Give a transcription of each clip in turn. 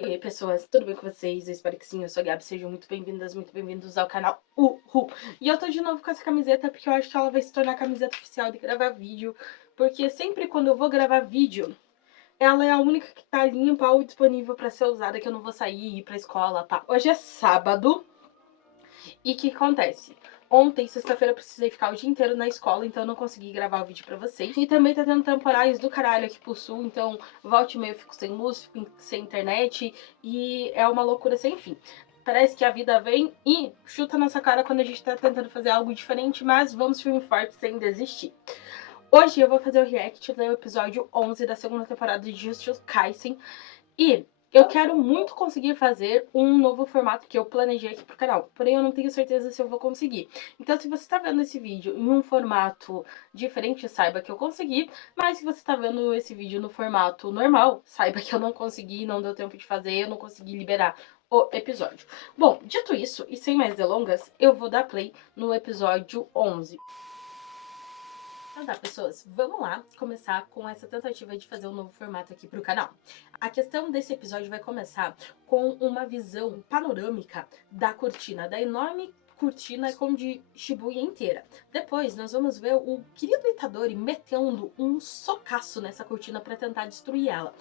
E aí pessoas, tudo bem com vocês? Eu espero que sim, eu sou a Gabi, sejam muito bem-vindas, muito bem-vindos ao canal Uhul. E eu tô de novo com essa camiseta porque eu acho que ela vai se tornar a camiseta oficial de gravar vídeo, porque sempre quando eu vou gravar vídeo, ela é a única que tá limpa ou disponível pra ser usada, que eu não vou sair, ir pra escola, pá. Hoje é sábado, e o que acontece? Ontem, sexta-feira, eu precisei ficar o dia inteiro na escola, então eu não consegui gravar o vídeo pra vocês. E também tá tendo temporais do caralho aqui pro sul, então volta e meia eu fico sem luz, fico sem internet, e é uma loucura sem fim. Parece que a vida vem e chuta nossa cara quando a gente tá tentando fazer algo diferente, mas vamos firme e forte sem desistir. Hoje eu vou fazer o react do episódio 11 da segunda temporada de Jujutsu Kaisen, e eu quero muito conseguir fazer um novo formato que eu planejei aqui pro canal, porém eu não tenho certeza se eu vou conseguir. Então se você tá vendo esse vídeo em um formato diferente, saiba que eu consegui, mas se você tá vendo esse vídeo no formato normal, saiba que eu não consegui, não deu tempo de fazer, eu não consegui liberar o episódio. Bom, dito isso, e sem mais delongas, eu vou dar play no episódio 11. Então tá, pessoas, vamos lá começar com essa tentativa de fazer um novo formato aqui pro canal. A questão desse episódio vai começar com uma visão panorâmica da cortina, da enorme cortina como de Shibuya inteira. Depois nós vamos ver o querido Itadori metendo um socaço nessa cortina para tentar destruir ela.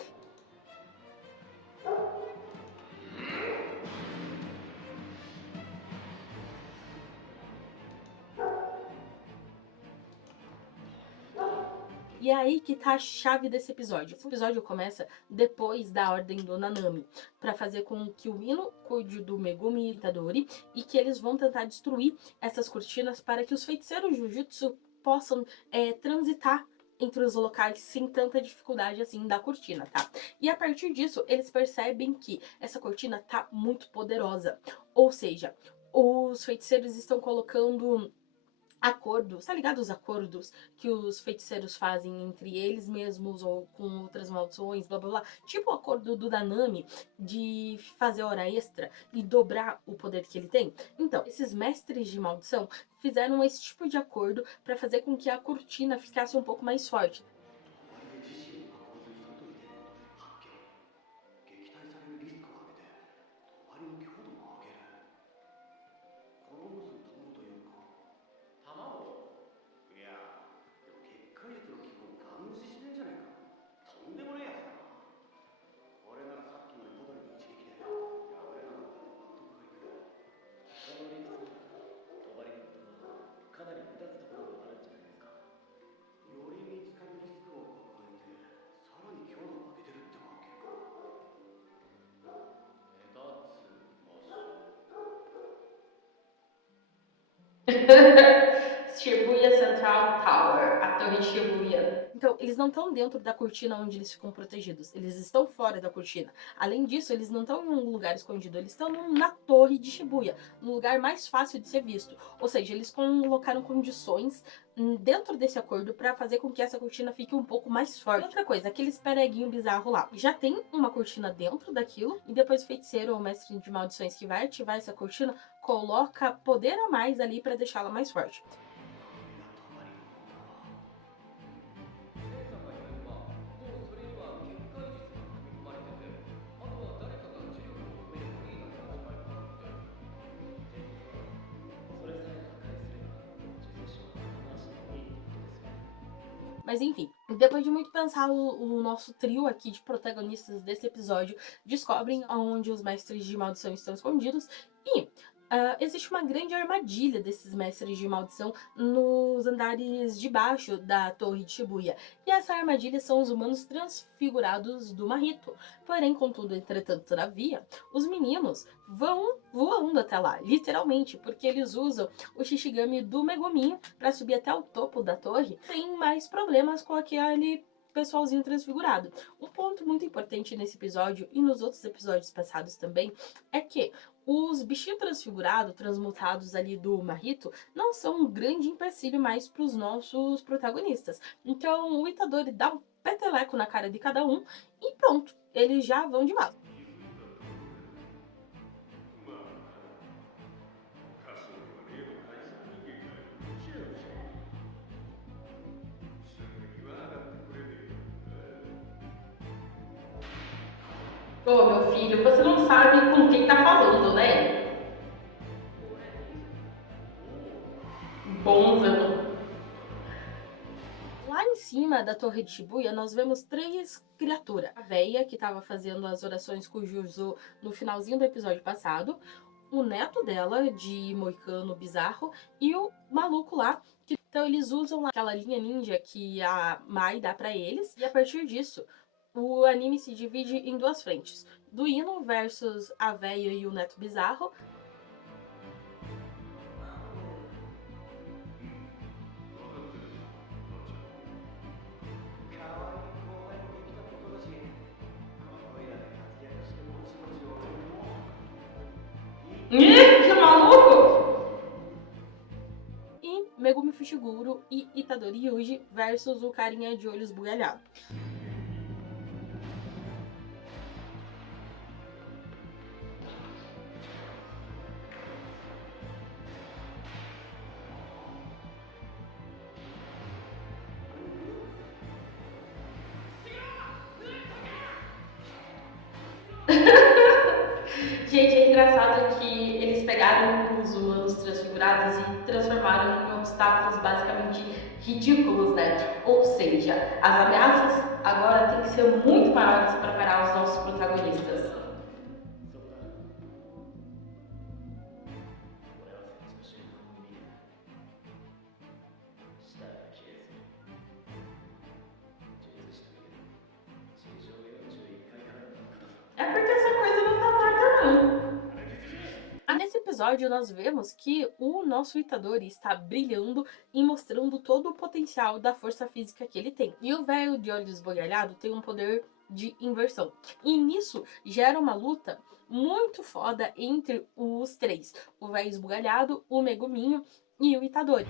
E é aí que tá a chave desse episódio. Esse episódio começa depois da ordem do Nanami, pra fazer com que o Ino cuide do Megumi Itadori e que eles vão tentar destruir essas cortinas para que os feiticeiros Jujutsu possam transitar entre os locais sem tanta dificuldade assim da cortina, tá? E a partir disso, eles percebem que essa cortina tá muito poderosa. Ou seja, os feiticeiros estão colocando acordos, tá ligado? Os acordos que os feiticeiros fazem entre eles mesmos ou com outras maldições, blá blá blá. Tipo o acordo do Nanami de fazer hora extra e dobrar o poder que ele tem. Então, esses mestres de maldição fizeram esse tipo de acordo para fazer com que a cortina ficasse um pouco mais forte. Shibuya Central Tower, a torre de Shibuya. Então, eles não estão dentro da cortina onde eles ficam protegidos, eles estão fora da cortina. Além disso, eles não estão em um lugar escondido, eles estão na torre de Shibuya, no lugar mais fácil de ser visto. Ou seja, eles colocaram condições dentro desse acordo para fazer com que essa cortina fique um pouco mais forte. Outra coisa, aqueles pereguinho bizarro lá, já tem uma cortina dentro daquilo, e depois o feiticeiro ou mestre de maldições que vai ativar essa cortina coloca poder a mais ali para deixá-la mais forte. Mas enfim, depois de muito pensar, o nosso trio aqui de protagonistas desse episódio descobrem onde os mestres de maldição estão escondidos e existe uma grande armadilha desses mestres de maldição nos andares de baixo da torre de Shibuya. E essa armadilha são os humanos transfigurados do Mahito. Porém, contudo, entretanto, todavia, os meninos vão voando até lá, literalmente, porque eles usam o Shishigami do Megumin para subir até o topo da torre, sem mais problemas com aquele pessoalzinho transfigurado. Um ponto muito importante nesse episódio e nos outros episódios passados também é que os bichinhos transfigurados, transmutados ali do Mahito, não são um grande empecilho mais para os nossos protagonistas. Então o Itadori dá um peteleco na cara de cada um e pronto, eles já vão de mal. Ô, meu filho, você não sabe com quem tá falando, né? Bonzão. Lá em cima da Torre de Shibuya, nós vemos três criaturas. A véia, que estava fazendo as orações com o Juzo no finalzinho do episódio passado, o neto dela, de moicano bizarro, e o maluco lá. Então eles usam aquela linha ninja que a Mai dá pra eles, e a partir disso, o anime se divide em duas frentes. Do Ino versus a véia e o neto bizarro, que maluco! E Megumi Fushiguro e Itadori Yuji versus o carinha de olhos bugalhados. Gente, é engraçado que eles pegaram os humanos transfigurados e transformaram em obstáculos basicamente ridículos, né? Ou seja, as ameaças agora têm que ser muito maiores para parar os nossos protagonistas. É porque essa coisa não tá torta, não. Nesse episódio, nós vemos que o nosso Itadori está brilhando e mostrando todo o potencial da força física que ele tem. E o velho de olhos esbugalhados tem um poder de inversão. E nisso gera uma luta muito foda entre os três. O velho esbugalhado, o Meguminho e o Itadori.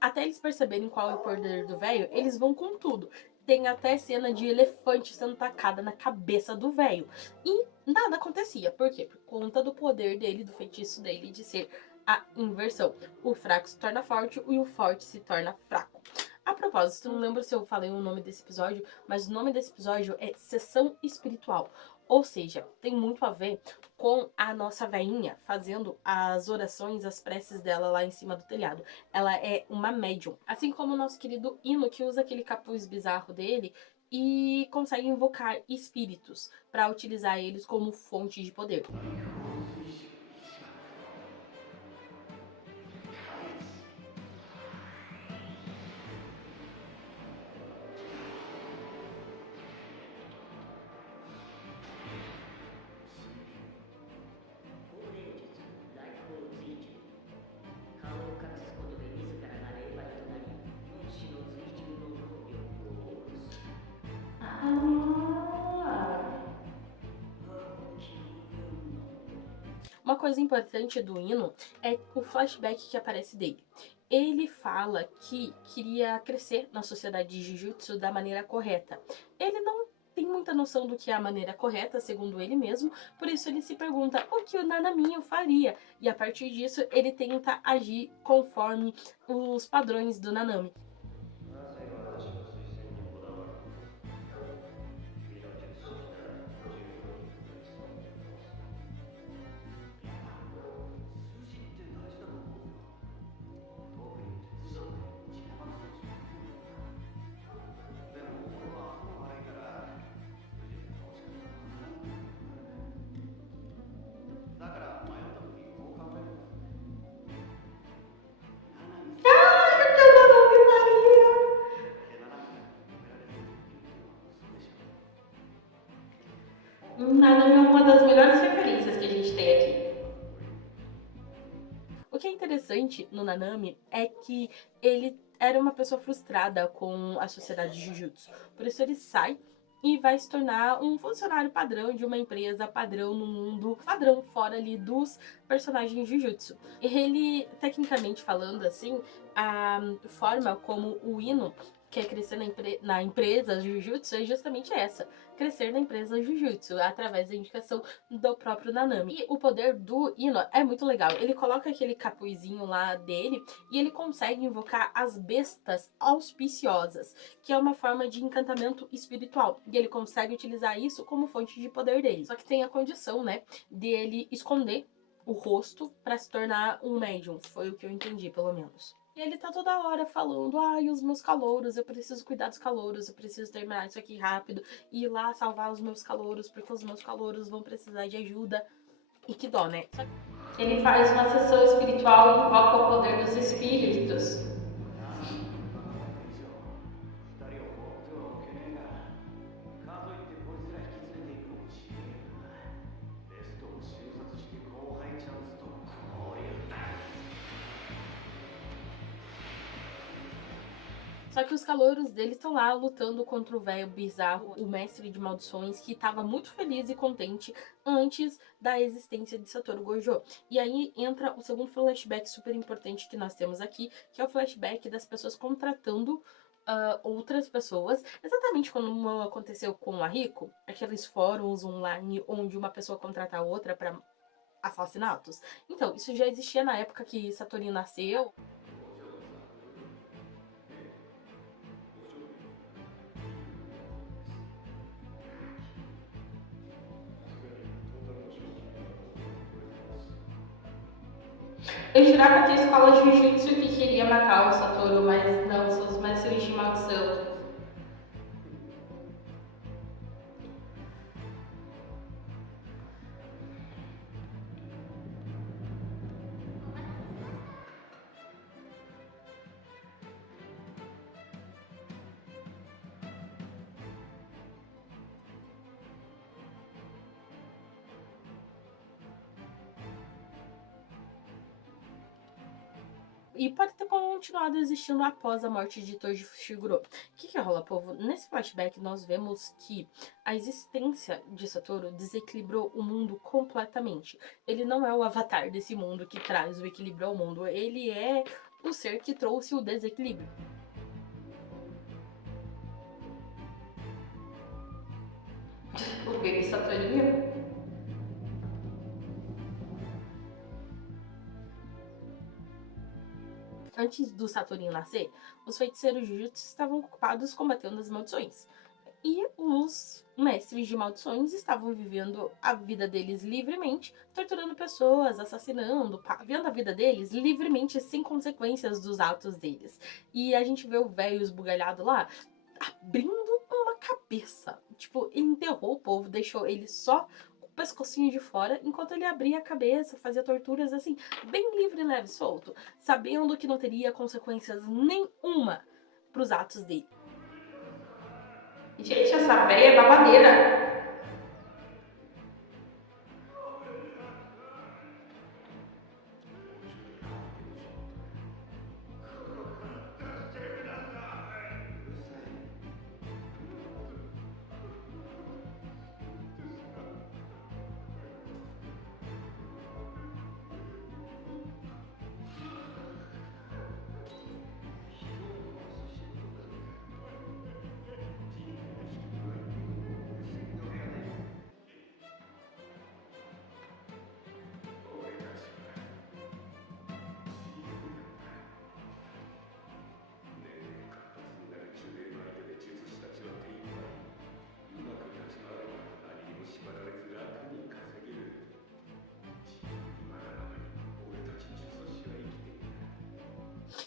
Até eles perceberem qual é o poder do velho, eles vão com tudo. Tem até cena de elefante sendo tacada na cabeça do velho. E nada acontecia. Por quê? Por conta do poder dele, do feitiço dele de ser a inversão. O fraco se torna forte e o forte se torna fraco. A propósito, não lembro se eu falei o nome desse episódio, mas o nome desse episódio é Sessão Espiritual. Ou seja, tem muito a ver com a nossa veinha fazendo as orações, as preces dela lá em cima do telhado. Ela é uma médium. Assim como o nosso querido Ino, que usa aquele capuz bizarro dele e consegue invocar espíritos para utilizar eles como fonte de poder. Uma coisa importante do Ino é o flashback que aparece dele. Ele fala que queria crescer na sociedade de Jujutsu da maneira correta. Ele não tem muita noção do que é a maneira correta, segundo ele mesmo, por isso ele se pergunta o que o Nanaminho faria. E a partir disso, ele tenta agir conforme os padrões do Nanami. Nanami é uma das melhores referências que a gente tem aqui. O que é interessante no Nanami é que ele era uma pessoa frustrada com a sociedade de Jujutsu. Por isso ele sai e vai se tornar um funcionário padrão de uma empresa padrão no mundo, padrão fora ali dos personagens de Jujutsu. Ele, tecnicamente falando assim, a forma como o Ino quer crescer na empresa Jujutsu é justamente essa: crescer na empresa Jujutsu, através da indicação do próprio Nanami. E o poder do Ino é muito legal. Ele coloca aquele capuzinho lá dele e ele consegue invocar as bestas auspiciosas, que é uma forma de encantamento espiritual. E ele consegue utilizar isso como fonte de poder dele. Só que tem a condição, né, de ele esconder o rosto para se tornar um médium. Foi o que eu entendi, pelo menos. E ele tá toda hora falando: ai, os meus calouros, eu preciso cuidar dos calouros, eu preciso terminar isso aqui rápido, e ir lá salvar os meus calouros, porque os meus calouros vão precisar de ajuda. E que dó, né? Ele faz uma sessão espiritual e invoca o poder dos espíritos. Só que os calouros dele estão lá lutando contra o velho bizarro, o mestre de maldições, que estava muito feliz e contente antes da existência de Satoru Gojo. E aí entra o segundo flashback super importante que nós temos aqui, que é o flashback das pessoas contratando outras pessoas, exatamente como aconteceu com a Rico, aqueles fóruns online onde uma pessoa contrata a outra para assassinatos. Então, isso já existia na época que Satoru nasceu. Eu jurava que a escola Jujutsu que queria matar o Satoru, mas não, são os mestres de maldição. E pode ter continuado existindo após a morte de Toji Fushiguro. O que rola, povo? Nesse flashback nós vemos que a existência de Satoru desequilibrou o mundo completamente. Ele não é o avatar desse mundo que traz o equilíbrio ao mundo, ele é o ser que trouxe o desequilíbrio. O baby Satorinho. Antes do Satorinho nascer, os feiticeiros Jujutsu estavam ocupados combatendo as maldições. E os mestres de maldições estavam vivendo a vida deles livremente, torturando pessoas, assassinando, vivendo a vida deles livremente, sem consequências dos atos deles. E a gente vê o velho esbugalhado lá, abrindo uma cabeça. Tipo, ele enterrou o povo, deixou ele só com o pescocinho de fora, enquanto ele abria a cabeça, fazia torturas assim, bem livre, leve, solto, sabendo que não teria consequências nenhuma pros atos dele. Gente, essa véia é babadeira.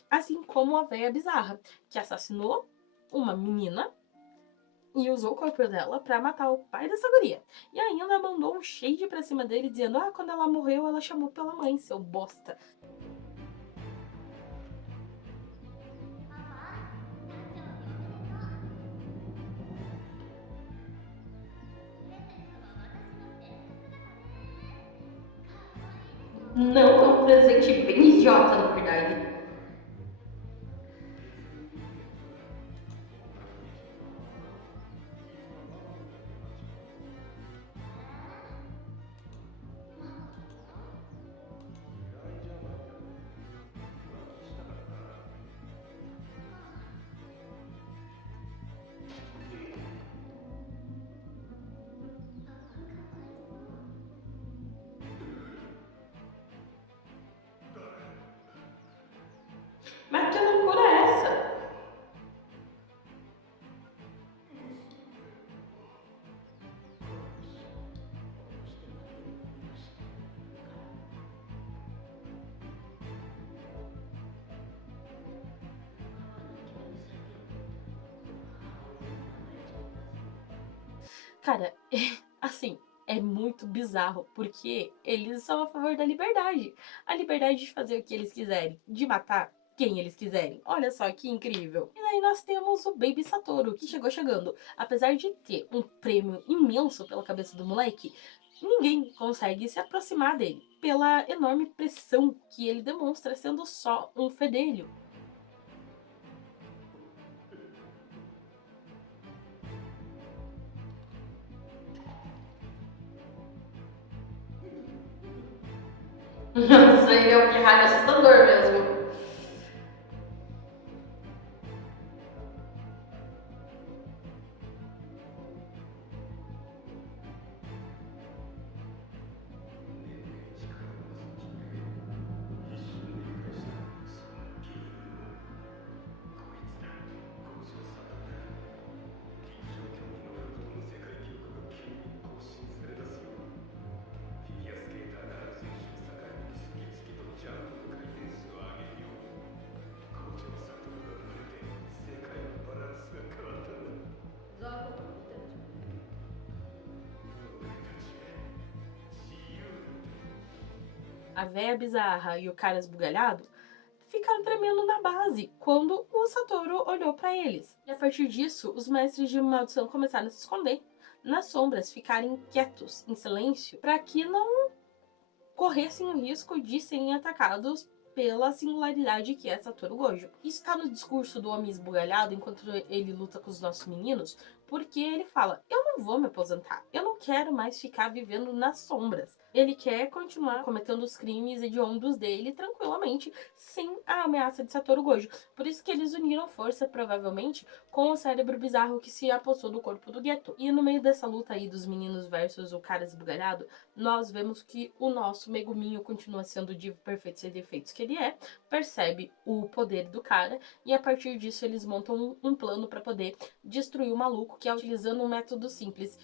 Assim como a véia bizarra, que assassinou uma menina e usou o corpo dela pra matar o pai dessa guria. E ainda mandou um shade pra cima dele, dizendo: ah, quando ela morreu, ela chamou pela mãe, seu bosta. Não, é um presente bem idiota, na verdade. Mas que loucura é essa? Cara, assim, é muito bizarro, porque eles são a favor da liberdade. A liberdade de fazer o que eles quiserem, de matar quem eles quiserem. Olha só que incrível. E aí nós temos o Baby Satoru, que chegou chegando. Apesar de ter um prêmio imenso pela cabeça do moleque, ninguém consegue se aproximar dele, pela enorme pressão que ele demonstra sendo só um fedelho. Nossa, ele é um pirralho assustador mesmo. A véia bizarra e o cara esbugalhado ficaram tremendo na base quando o Satoru olhou para eles. E a partir disso, os mestres de maldição começaram a se esconder nas sombras, ficarem quietos, em silêncio, para que não corressem o risco de serem atacados pela singularidade que é Satoru Gojo. Isso tá no discurso do homem esbugalhado enquanto ele luta com os nossos meninos, porque ele fala: eu não vou me aposentar, eu não quero mais ficar vivendo nas sombras. Ele quer continuar cometendo os crimes hediondos dele tranquilamente, sem a ameaça de Satoru Gojo. Por isso que eles uniram força, provavelmente, com o cérebro bizarro que se apossou do corpo do Geto. E no meio dessa luta aí dos meninos versus o cara esbugalhado, nós vemos que o nosso Meguminho continua sendo o divo perfeito sem defeitos que ele é, percebe o poder do cara, e a partir disso eles montam um plano para poder destruir o maluco, que é utilizando um método simples.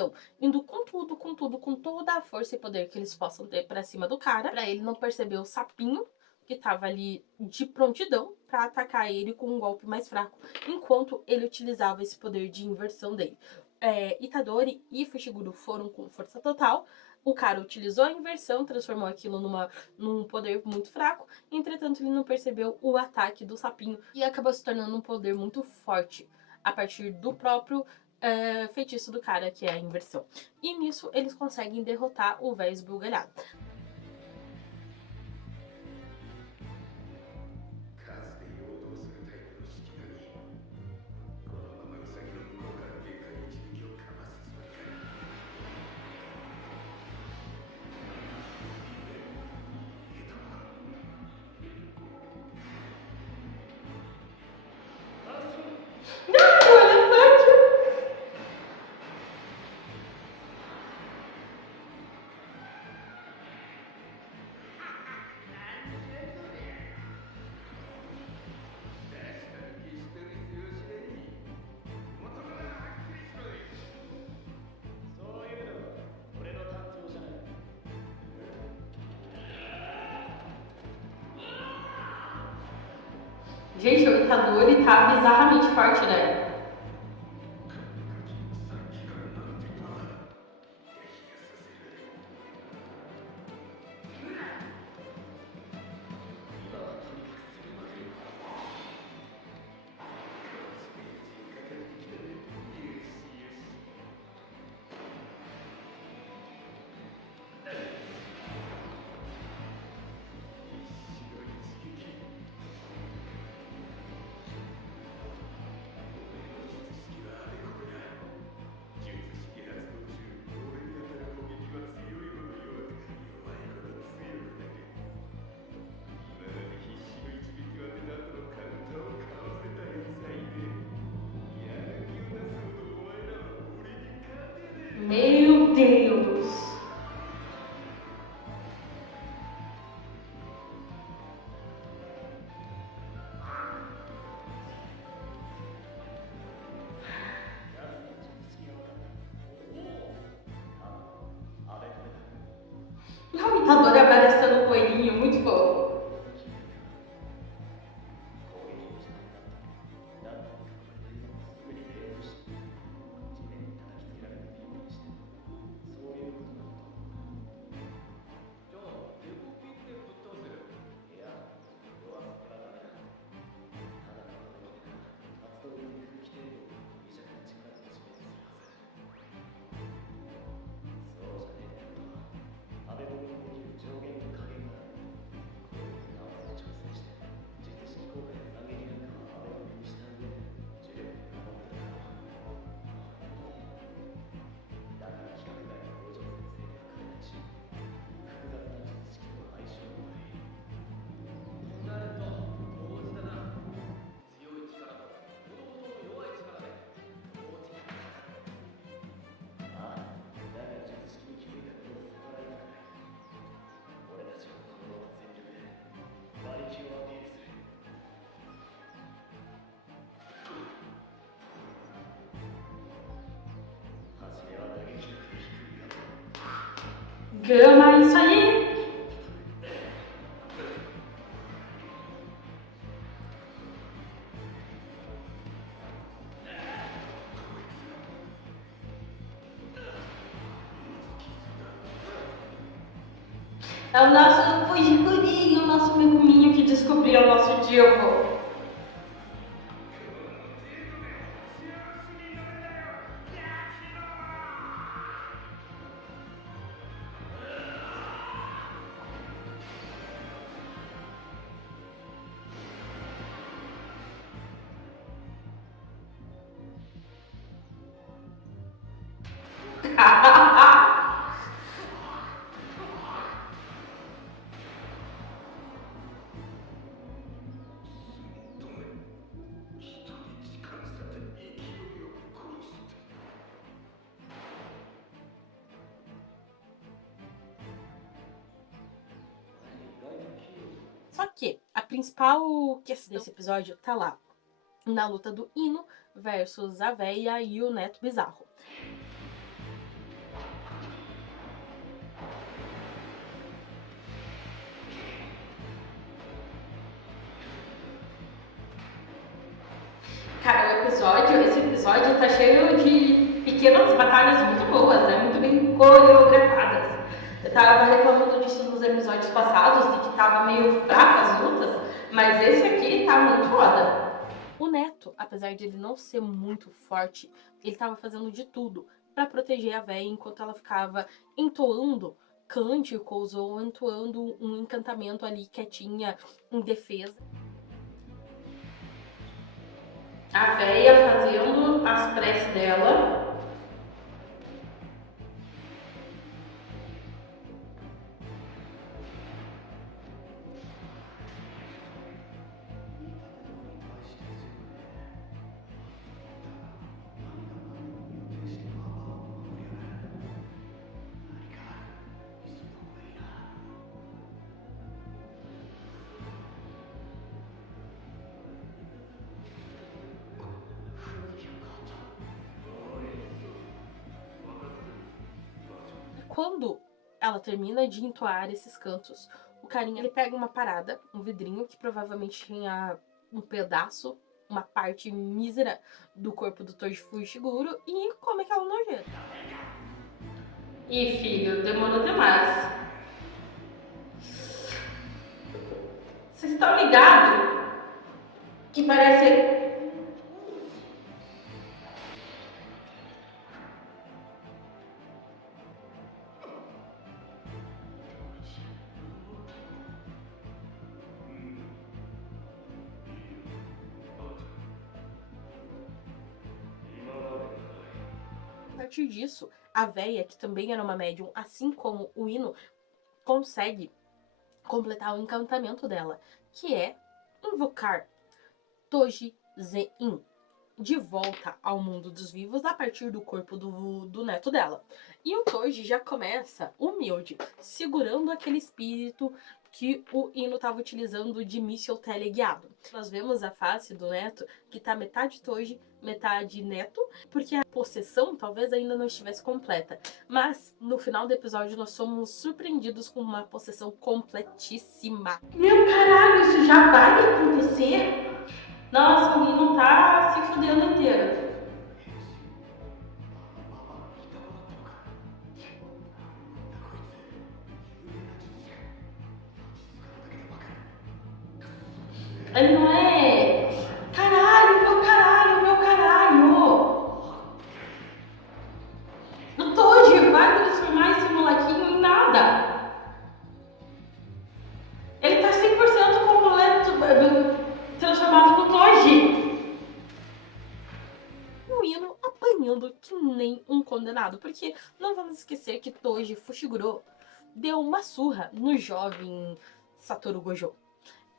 invocação, indo com tudo, com tudo, com toda a força e poder que eles possam ter pra cima do cara, pra ele não perceber o sapinho que tava ali de prontidão pra atacar ele com um golpe mais fraco, enquanto ele utilizava esse poder de inversão dele. Itadori e Fushiguro foram com força total. O cara utilizou a inversão, transformou aquilo num poder muito fraco. Entretanto, ele não percebeu o ataque do sapinho e acabou se tornando um poder muito forte a partir do próprio feitiço do cara, que é a inversão. E nisso eles conseguem derrotar o véio esbugalhado. Gente, o Itadori tá bizarramente forte, né? Meu Deus! O Itadori abraçando o coelhinho, muito fofo. Gama, isso aí! É o nosso fujicurinho, o nosso meguminho que descobriu o nosso Divo. Só que a principal questão desse episódio tá lá, na luta do Ino versus a véia e o Neto Bizarro. episódio tá cheio de pequenas batalhas muito boas, né? Muito bem coreografadas. Eu tava reclamando disso nos episódios passados, de que tava meio fraca as lutas, mas esse aqui tá muito foda. O Neto, apesar de ele não ser muito forte, ele tava fazendo de tudo pra proteger a véia enquanto ela ficava entoando cânticos ou entoando um encantamento ali quietinha, em defesa. A véia fazendo as preces dela. Quando ela termina de entoar esses cantos, o carinha ele pega uma parada, um vidrinho que provavelmente tinha um pedaço, uma parte mísera do corpo do Toji Fushiguro e come aquela nojeira. Ih, filho, demora demais. Vocês estão ligados que parece... A partir disso, a véia, que também era uma médium, assim como o Ino, consegue completar o encantamento dela, que é invocar Toji Zein de volta ao mundo dos vivos a partir do corpo do neto dela. E o Toji já começa humilde, segurando aquele espírito que o Ino estava utilizando de míssil teleguiado. Nós vemos a face do neto, que tá metade Toji, metade neto, porque a possessão talvez ainda não estivesse completa. Mas, no final do episódio, nós somos surpreendidos com uma possessão completíssima. Meu caralho, isso já vai acontecer? Nossa, o Ino tá se fudendo inteiro. Ele não é... Caralho, meu caralho, meu caralho! O Toji vai transformar esse molequinho em nada. Ele tá 100% completo, transformado no Toji. O Ino apanhando que nem um condenado. Porque não vamos esquecer que Toji Fushiguro deu uma surra no jovem Satoru Gojo.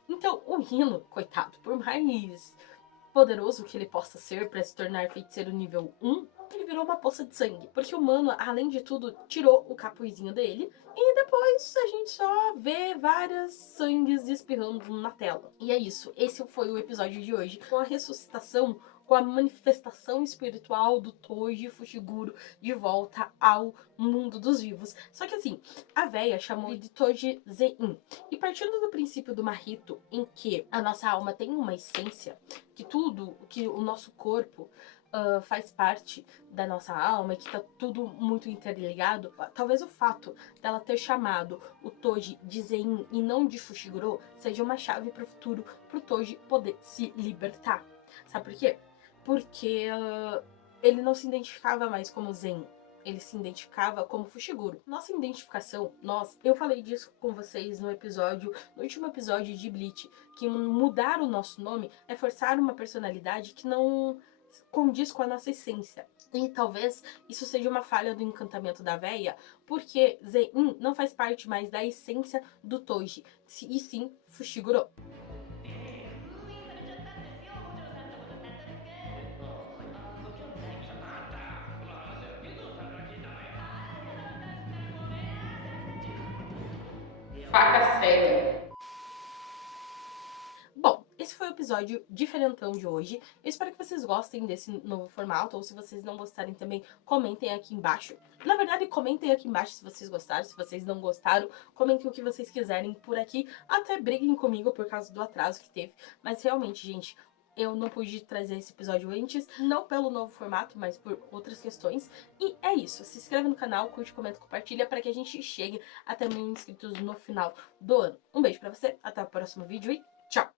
Então, o Ino, coitado, por mais poderoso que ele possa ser para se tornar feiticeiro nível 1, ele virou uma poça de sangue. Porque o mano, além de tudo, tirou o capuzinho dele e depois a gente só vê várias sangues espirrando na tela. E é isso, esse foi o episódio de hoje, com a ressuscitação, com a manifestação espiritual do Toji Fushiguro de volta ao mundo dos vivos. Só que assim, a véia chamou ele de Toji Zein. E partindo do princípio do Mahito, em que a nossa alma tem uma essência, que tudo, que o nosso corpo faz parte da nossa alma, que tá tudo muito interligado, talvez o fato dela ter chamado o Toji de Zein e não de Fushiguro seja uma chave para o futuro, pro Toji poder se libertar. Sabe por quê? Porque ele não se identificava mais como Zen, ele se identificava como Fushiguro. Nossa identificação, eu falei disso com vocês no último episódio de Bleach, que mudar o nosso nome é forçar uma personalidade que não condiz com a nossa essência. E talvez isso seja uma falha do encantamento da véia, porque Zein não faz parte mais da essência do Toji, e sim Fushiguro. Faca cega. Bom, esse foi o episódio diferentão de hoje. Eu espero que vocês gostem desse novo formato, ou se vocês não gostarem também, comentem aqui embaixo. Na verdade, comentem aqui embaixo se vocês gostaram, se vocês não gostaram, comentem o que vocês quiserem por aqui, até briguem comigo por causa do atraso que teve. Mas realmente, gente, eu não pude trazer esse episódio antes, não pelo novo formato, mas por outras questões. E é isso, se inscreve no canal, curte, comenta, compartilha para que a gente chegue até 1000 inscritos no final do ano. Um beijo pra você, até o próximo vídeo e tchau!